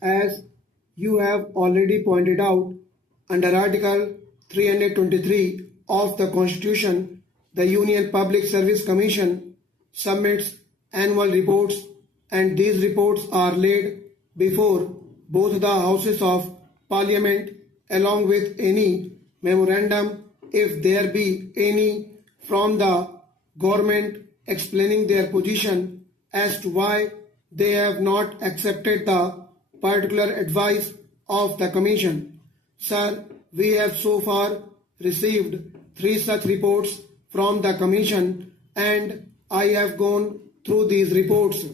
As you have already pointed out, under Article 323 of the Constitution, the Union Public Service Commission submits annual reports, and these reports are laid before both the Houses of Parliament along with any memorandum, if there be any, from the government explaining their position as to why they have not accepted the particular advice of the Commission. Sir, we have so far received 3 such reports from the Commission, and I have gone through these reports.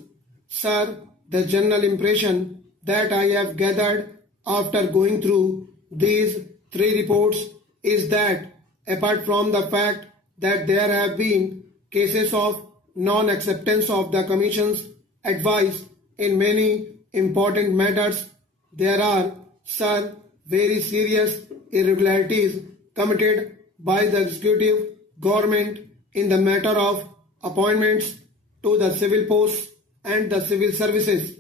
Sir, the general impression that I have gathered after going through these 3 reports is that apart from the fact that there have been cases of non-acceptance of the Commission's advice in many important matters, there are, sir, very serious irregularities committed by the executive government in the matter of appointments to the civil posts and the civil services.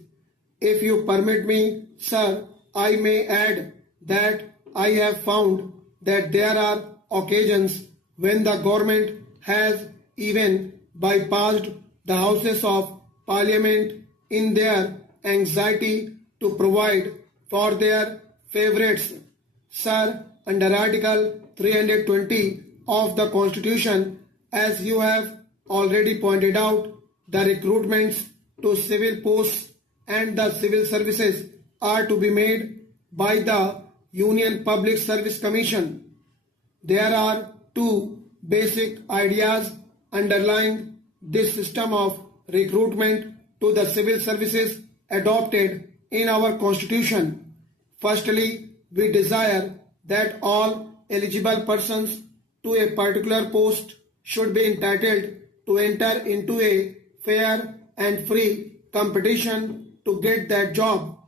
If you permit me, sir, I may add that I have found that there are occasions when the government has even bypassed the Houses of Parliament in their anxiety to provide for their favourites. Sir, under Article 320 of the Constitution, as you have already pointed out, the recruitments to civil posts and the civil services are to be made by the Union Public Service Commission. There are 2 basic ideas underlying this system of recruitment to the civil services adopted in our Constitution. Firstly, we desire that all eligible persons to a particular post should be entitled to enter into a fair and free competition to get that job.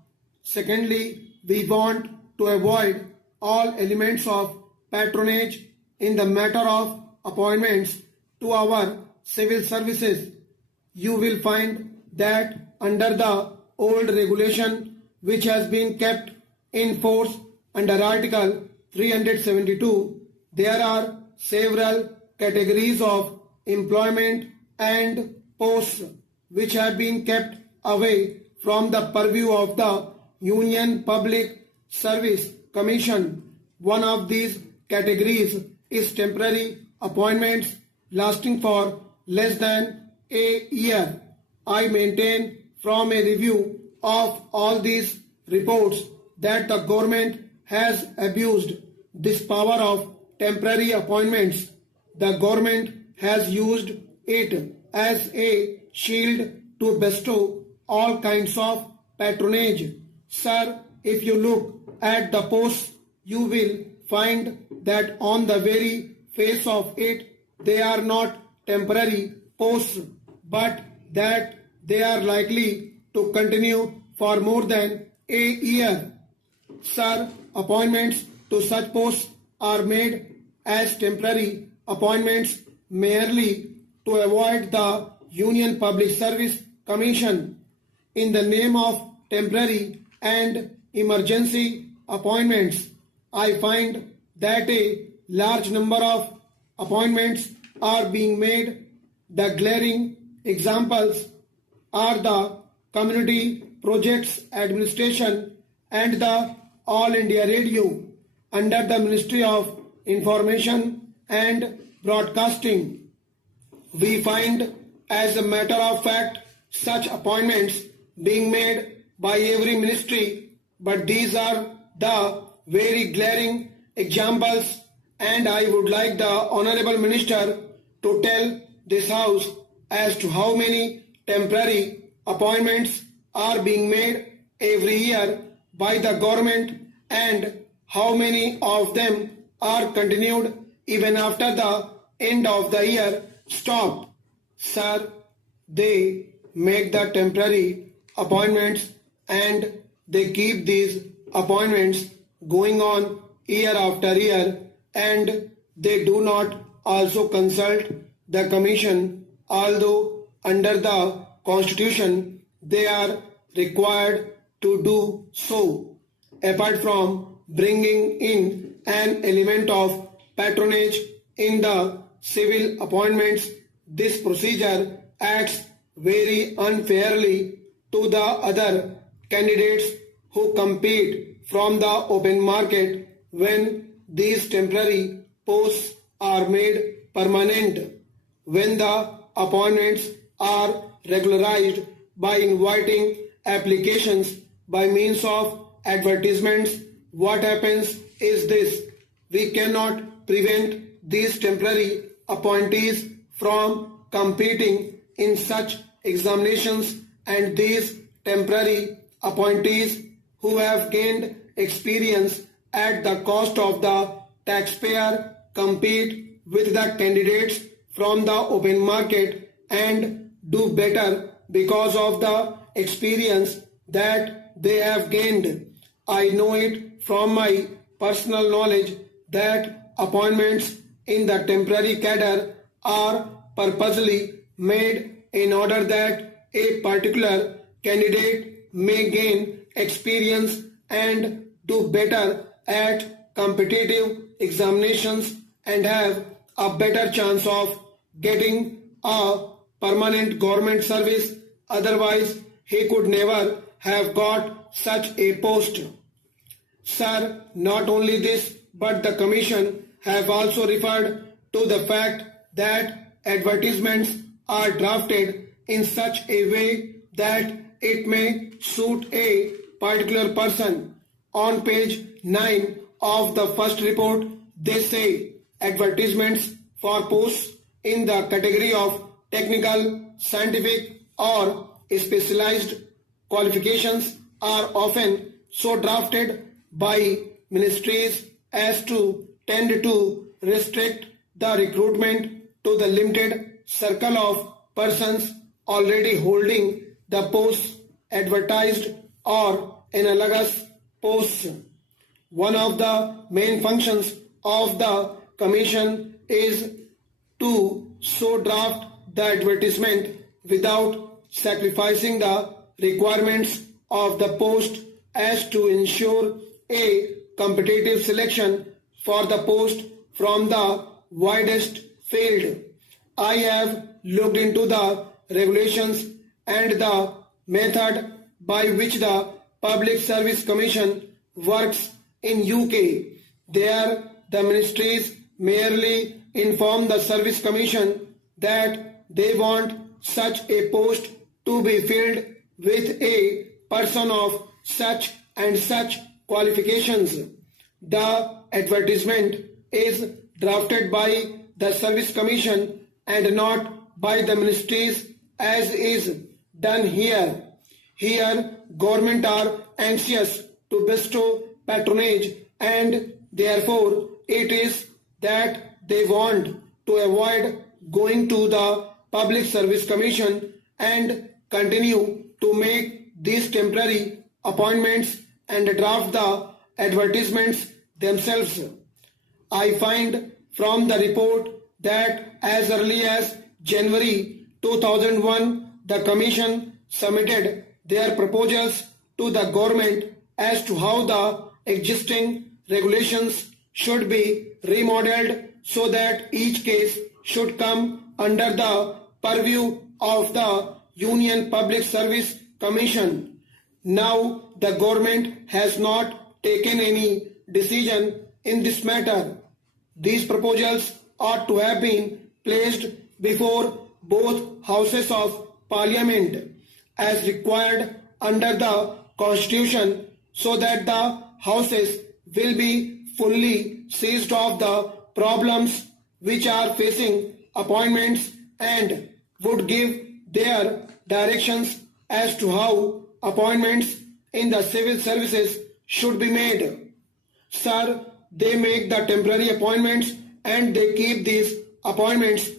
Secondly, we want to avoid all elements of patronage in the matter of appointments to our civil services. You will find that under the old regulation which has been kept in force under Article 372, there are several categories of employment and posts which have been kept away from the purview of the Union Public Service Commission. One of these categories is temporary appointments lasting for less than a year. I maintain from a review of all these reports that the government has abused this power of temporary appointments. The government has used it as a shield to bestow all kinds of patronage. Sir, if you look at the posts, you will find that on the very face of it, they are not temporary posts, but that they are likely to continue for more than a year. Sir, appointments to such posts are made as temporary appointments merely to avoid the Union Public Service Commission. In the name of temporary and emergency appointments, I find that a large number of appointments are being made. The glaring examples are the Community Projects Administration and the All India Radio under the Ministry of Information and Broadcasting. We find, as a matter of fact, such appointments being made by every ministry, but these are the very glaring examples, and I would like the Honorable Minister to tell this House as to how many temporary appointments are being made every year by the government and how many of them are continued even after the end of the year stopped. Sir, they make the temporary appointments and they keep these appointments going on year after year, and they do not also consult the Commission, although under the Constitution they are required to do so. Apart from bringing in an element of patronage in the civil appointments, this procedure acts very unfairly to the other candidates who compete from the open market when these temporary posts are made permanent. When the appointments are regularized by inviting applications by means of advertisements, what happens is this: we cannot prevent these temporary appointees from competing in such examinations, and these temporary appointees who have gained experience at the cost of the taxpayer compete with the candidates from the open market and do better because of the experience that they have gained. I know it from my personal knowledge that appointments in the temporary cadre are purposely made in order that a particular candidate may gain experience and do better at competitive examinations and have a better chance of getting a permanent government service. Otherwise, he could never have got such a post. Sir, not only this, but the Commission have also referred to the fact that advertisements are drafted in such a way that it may suit a particular person. On page 9 of the first report, they say advertisements for posts in the category of technical, scientific or specialized qualifications are often so drafted by ministries as to tend to restrict the recruitment to the limited circle of persons already holding the posts advertised or analogous posts. One of the main functions of the Commission is to so draft the advertisement without sacrificing the requirements of the post as to ensure a competitive selection for the post from the widest field. I have looked into the regulations and the method by which the Public Service Commission works in UK. There, the ministries merely inform the Service Commission that they want such a post to be filled with a person of such and such qualifications. The advertisement is drafted by the Service Commission and not by the ministries as is done here. Here, government are anxious to bestow patronage and therefore it is that they want to avoid going to the Public Service Commission and continue to make these temporary appointments and draft the advertisements themselves. I find from the report that as early as January 2001, the Commission submitted their proposals to the government as to how the existing regulations should be remodeled so that each case should come under the purview of the Union Public Service Commission. Now the government has not taken any decision in this matter. These proposals ought to have been placed before both houses of Parliament as required under the Constitution so that the houses will be fully seized of the problems which are facing appointments and would give their directions as to how appointments in the civil services should be made. Sir, they make the temporary appointments and they keep these appointments